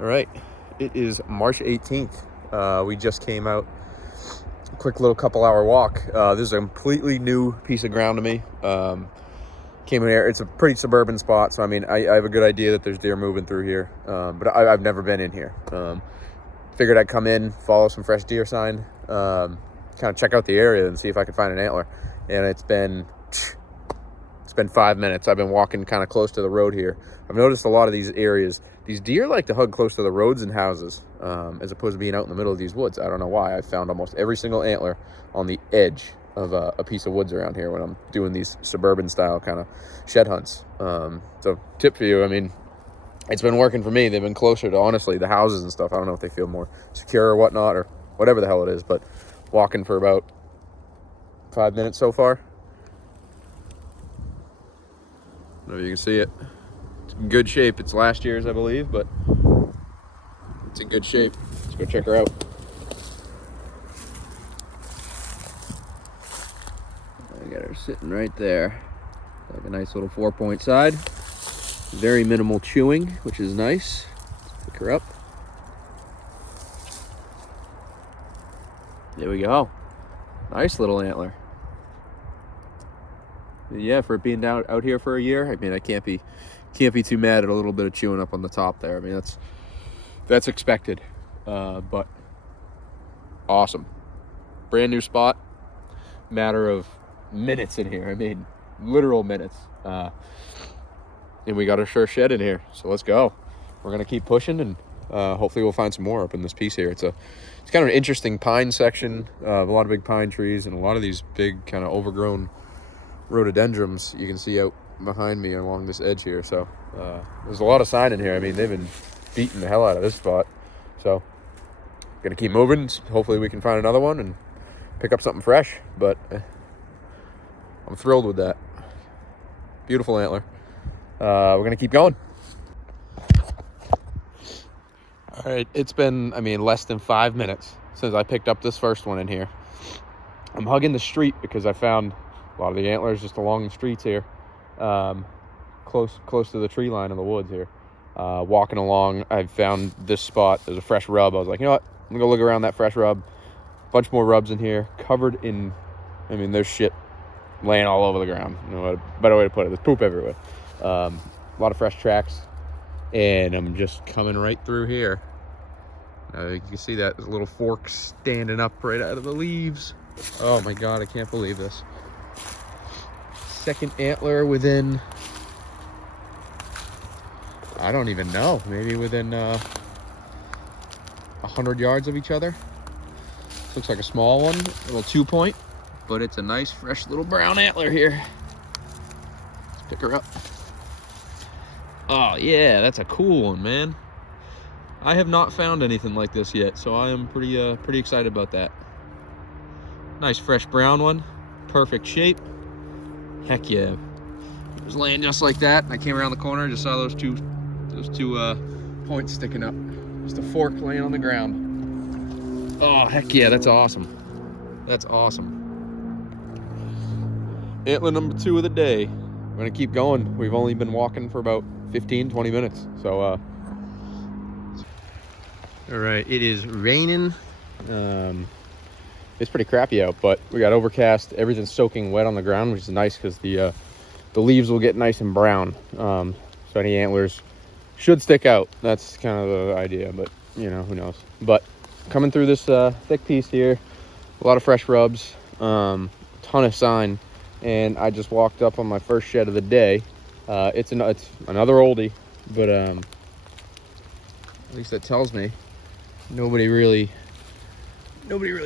All right, it is March 18th. We just came out, quick little couple-hour walk. This is a completely new piece of ground to me. Came in here, it's a pretty suburban spot, so I mean, I have a good idea that there's deer moving through here, but I've never been in here. Figured I'd come in, follow some fresh deer sign, kind of check out the area and see if I could find an antler. And it's been 5 minutes. I've been walking kind of close to the road here. I've noticed a lot of these areas, these deer like to hug close to the roads and houses, as opposed to being out in the middle of these woods. I don't know why. I've found almost every single antler on the edge of a piece of woods around here when I'm doing these suburban style kind of shed hunts. So tip for you, I mean, it's been working for me. They've been closer to, honestly, the houses and stuff. I don't know if they feel more secure or whatnot or whatever the hell it is, but walking for about 5 minutes so far. I don't know if you can see it. It's in good shape. It's last year's, I believe, but it's in good shape. Let's go check her out. I got her sitting right there. Like a nice little 4-point side. Very minimal chewing, which is nice. Let's pick her up. There we go. Nice little antler. Yeah, for it being out here for a year, I mean, I can't be too mad at a little bit of chewing up on the top there. I mean, that's expected, but awesome. Brand new spot. Matter of minutes in here. I mean, literal minutes. And we got a sure shed in here, so let's go. We're gonna keep pushing, and hopefully we'll find some more up in this piece here. It's kind of an interesting pine section, a lot of big pine trees, and a lot of these big kind of overgrown rhododendrons you can see out behind me along this edge here. So there's a lot of sign in here. I mean, they've been beating the hell out of this spot. So gonna keep moving. Hopefully we can find another one and pick up something fresh. But I'm thrilled with that. Beautiful antler. We're gonna keep going. All right, it's been, I mean, less than 5 minutes since I picked up this first one in here. I'm hugging the street because I found a lot of the antlers just along the streets here, close to the tree line of the woods here. Walking along, I found this spot. There's a fresh rub. I was like, you know what? I'm gonna go look around that fresh rub. Bunch more rubs in here, covered in, I mean, there's shit laying all over the ground. You know, a better way to put it. There's poop everywhere. A lot of fresh tracks, and I'm just coming right through here. You can see that there's a little fork standing up right out of the leaves. Oh my God, I can't believe this. Second antler within, I don't even know, maybe within 100 yards of each other. This looks like a small one, a little 2-point, but it's a nice fresh little brown antler here. Let's pick her up. Oh yeah, that's a cool one, man. I have not found anything like this yet, so I am pretty excited about that. Nice fresh brown one, perfect shape. Heck yeah. It was laying just like that. I came around the corner, just saw those two points sticking up. Just a fork laying on the ground. Oh, heck yeah, that's awesome. That's awesome. Antler number 2 of the day. We're gonna keep going. We've only been walking for about 15-20 minutes, so all right, it is raining. It's pretty crappy out, but we got overcast. Everything's soaking wet on the ground, which is nice because the leaves will get nice and brown. So any antlers should stick out. That's kind of the idea, but you know, who knows. But coming through this thick piece here, a lot of fresh rubs, ton of sign, and I just walked up on my first shed of the day. It's another oldie, but at least that tells me nobody really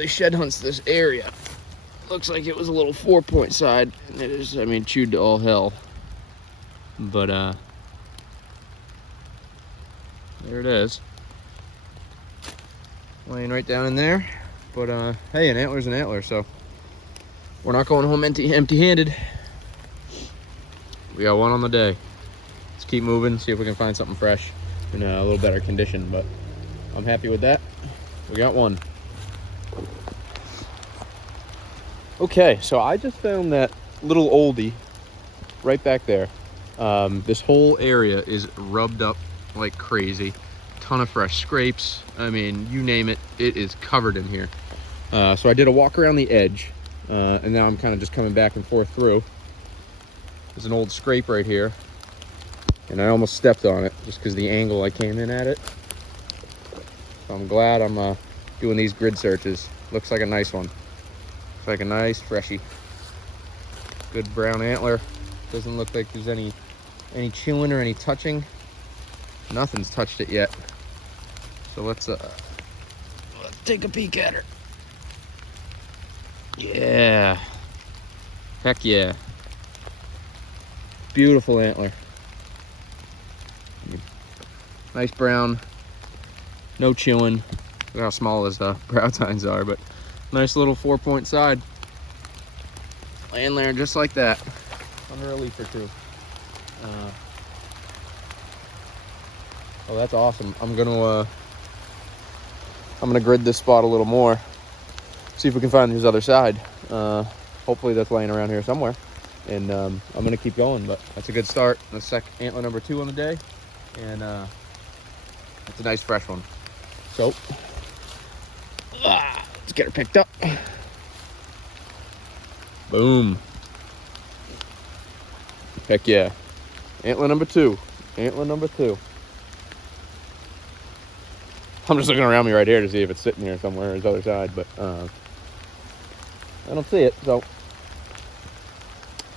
shed hunts this area. Looks like it was a little 4-point side, and it is, I mean, chewed to all hell. But there it is, laying right down in there. But hey, an antler's an antler, so we're not going home empty-handed. We got one on the day. Let's keep moving, see if we can find something fresh in a little better condition, but I'm happy with that. We got one. Okay, so I just found that little oldie right back there. This whole area is rubbed up like crazy. ton of fresh scrapes. I mean, you name it, it is covered in here. So I did a walk around the edge, and now I'm kind of just coming back and forth through. There's an old scrape right here, and I almost stepped on it just because the angle I came in at it. So I'm glad I'm doing these grid searches. Looks like a nice one. Looks like a nice freshie. Good brown antler. Doesn't look like there's any chewing or any touching. Nothing's touched it yet. So let's take a peek at her. Yeah. Heck yeah. Beautiful antler. Nice brown. No chewing. Look how small his brow tines are, but nice little 4-point side. Laying there just like that. Under a leaf or two. Oh, that's awesome. I'm gonna grid this spot a little more. See if we can find his other side. Hopefully that's laying around here somewhere. And I'm gonna keep going, but that's a good start. That's antler number 2 on the day. And it's a nice fresh one. So let's get her picked up. Boom. Heck yeah. Antler number 2. Antler number 2. I'm just looking around me right here to see if it's sitting here somewhere on his other side, but I don't see it, so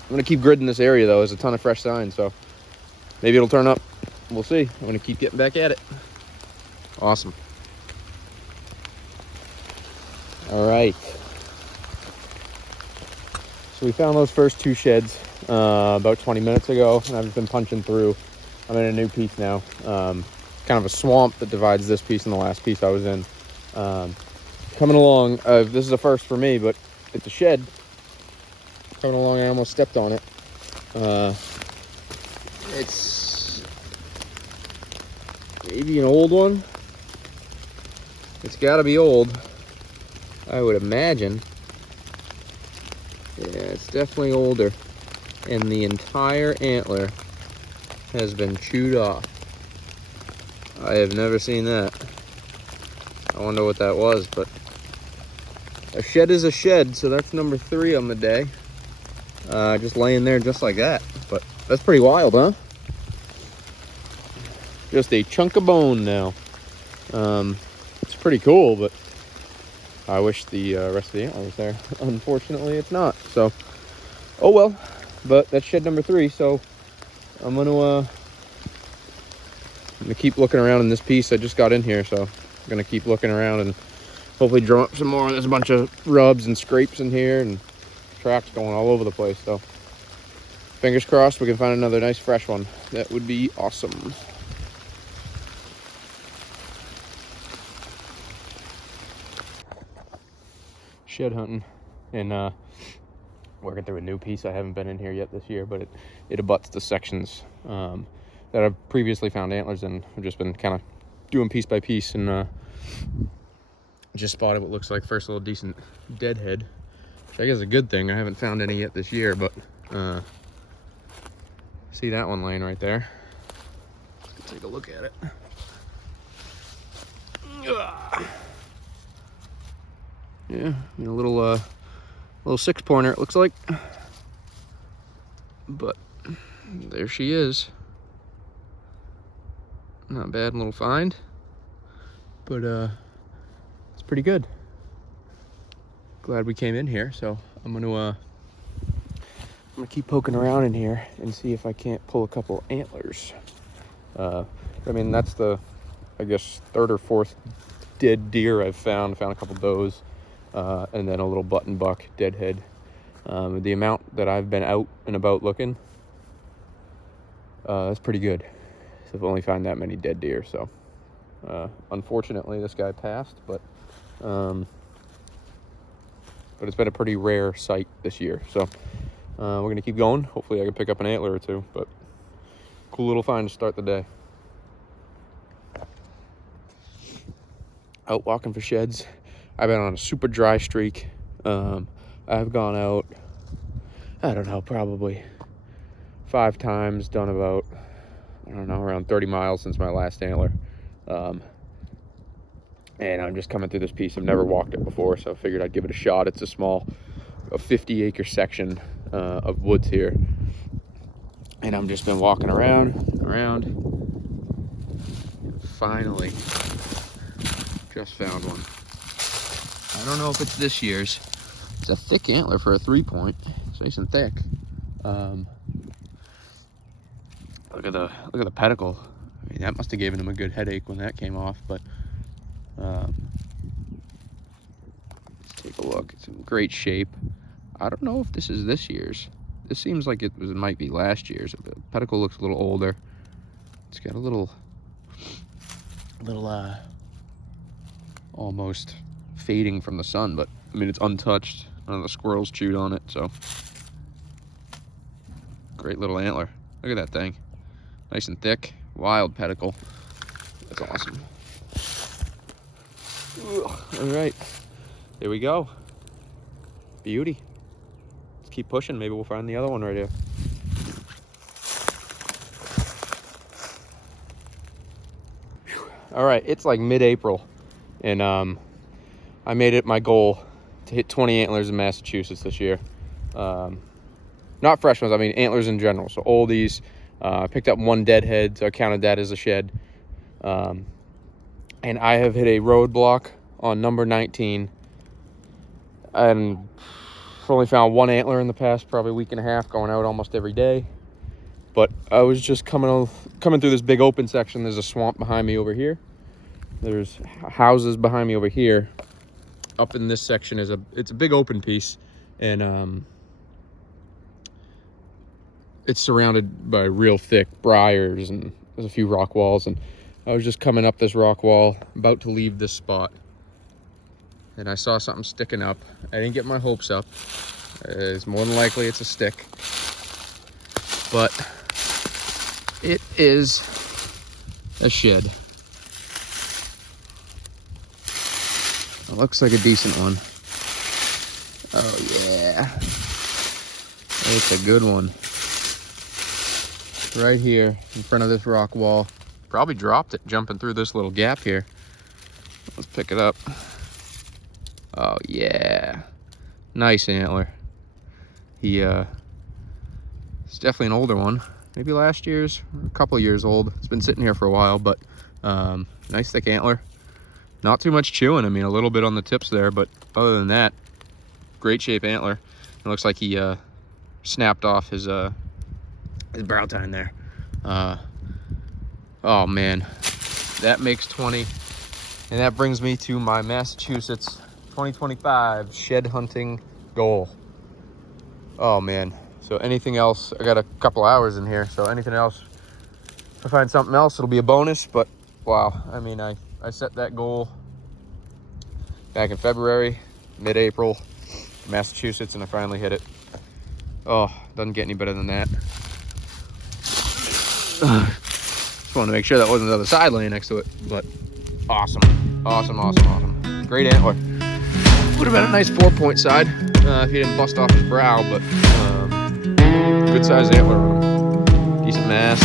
I'm gonna keep gridding this area though. There's a ton of fresh signs, so maybe it'll turn up. We'll see. I'm gonna keep getting back at it. Awesome. All right. So we found those first 2 sheds about 20 minutes ago, and I've just been punching through. I'm in a new piece now. Kind of a swamp that divides this piece and the last piece I was in. Coming along, this is a first for me, but it's a shed. Coming along, I almost stepped on it. It's maybe an old one. It's got to be old, I would imagine. Yeah, it's definitely older. And the entire antler has been chewed off. I have never seen that. I wonder what that was, but a shed is a shed, so that's number 3 on the day. Just laying there just like that. But that's pretty wild, huh? Just a chunk of bone now. It's pretty cool, but I wish the rest of the antler was there. Unfortunately, it's not. So, oh well. But that's shed number 3, so I'm gonna keep looking around in this piece. I just got in here, so I'm gonna keep looking around and hopefully drum up some more. There's a bunch of rubs and scrapes in here and tracks going all over the place, so fingers crossed we can find another nice fresh one. That would be awesome. Shed hunting and working through a new piece. I haven't been in here yet this year, but it abuts the sections that I've previously found antlers in. I've just been kind of doing piece by piece, and just spotted what looks like first little decent deadhead, which I guess is a good thing. I haven't found any yet this year, but see that one laying right there. Let's take a look at it. Yeah, a little 6-pointer it looks like, but there she is. Not bad little find, but it's pretty good. Glad we came in here, so I'm gonna keep poking around in here and see if I can't pull a couple antlers. I mean, that's the, I guess, 3rd or 4th dead deer I've found. Found a couple does, and then a little button buck deadhead. The amount that I've been out and about looking, that's pretty good. So I've only found that many dead deer, so unfortunately this guy passed, but it's been a pretty rare sight this year, so we're gonna keep going. Hopefully I can pick up an antler or 2, but cool little find to start the day. Out walking for sheds. I've been on a super dry streak. I've gone out, I don't know, probably 5 times, done about, I don't know, around 30 miles since my last antler. And I'm just coming through this piece. I've never walked it before, so I figured I'd give it a shot. It's a 50-acre section of woods here. And I've just been walking around. Finally, just found one. I don't know if it's this year's. It's a thick antler for a 3-point. It's nice and thick. Look at the pedicle. I mean, that must have given him a good headache when that came off. But let's take a look. It's in great shape. I don't know if this is this year's. This seems like it might be last year's. The pedicle looks a little older. It's got a little almost fading from the sun, but I mean, it's untouched. None of the squirrels chewed on it, so great little antler. Look at that thing. Nice and thick, wild pedicle. That's awesome. All right, here we go. Beauty. Let's keep pushing. Maybe we'll find the other one right here. All right, it's like mid-April, and I made it my goal to hit 20 antlers in Massachusetts this year. Not fresh ones, I mean antlers in general, so oldies. I picked up one deadhead, so I counted that as a shed. And I have hit a roadblock on number 19, and only found one antler in the past probably week and a half, going out almost every day. But I was just coming through this big open section. There's a swamp behind me over here. There's houses behind me over here. Up in this section it's a big open piece, and it's surrounded by real thick briars, and there's a few rock walls. And I was just coming up this rock wall, about to leave this spot, and I saw something sticking up. I didn't get my hopes up. It's more than likely it's a stick, but it is a shed. It looks like a decent one. Oh yeah, it's a good one. Right here in front of this rock wall. Probably dropped it jumping through this little gap here. Let's pick it up. Oh yeah, nice antler. It's definitely an older one. Maybe last year's, a couple of years old. It's been sitting here for a while, but nice thick antler. Not too much chewing. I mean, a little bit on the tips there, but other than that, great shape antler. It looks like he snapped off his brow tine there. Oh man, that makes 20, and that brings me to my Massachusetts 2025 shed hunting goal. Oh man, so anything else, I got a couple hours in here, so anything else, if I find something else, it'll be a bonus. But wow, I mean, I set that goal back in February, mid-April, Massachusetts, and I finally hit it. Oh, doesn't get any better than that. Just wanted to make sure that wasn't the other side laying next to it, but awesome. Great antler. Would have been a nice 4-point side if he didn't bust off his brow, but good size antler on him. Decent mass.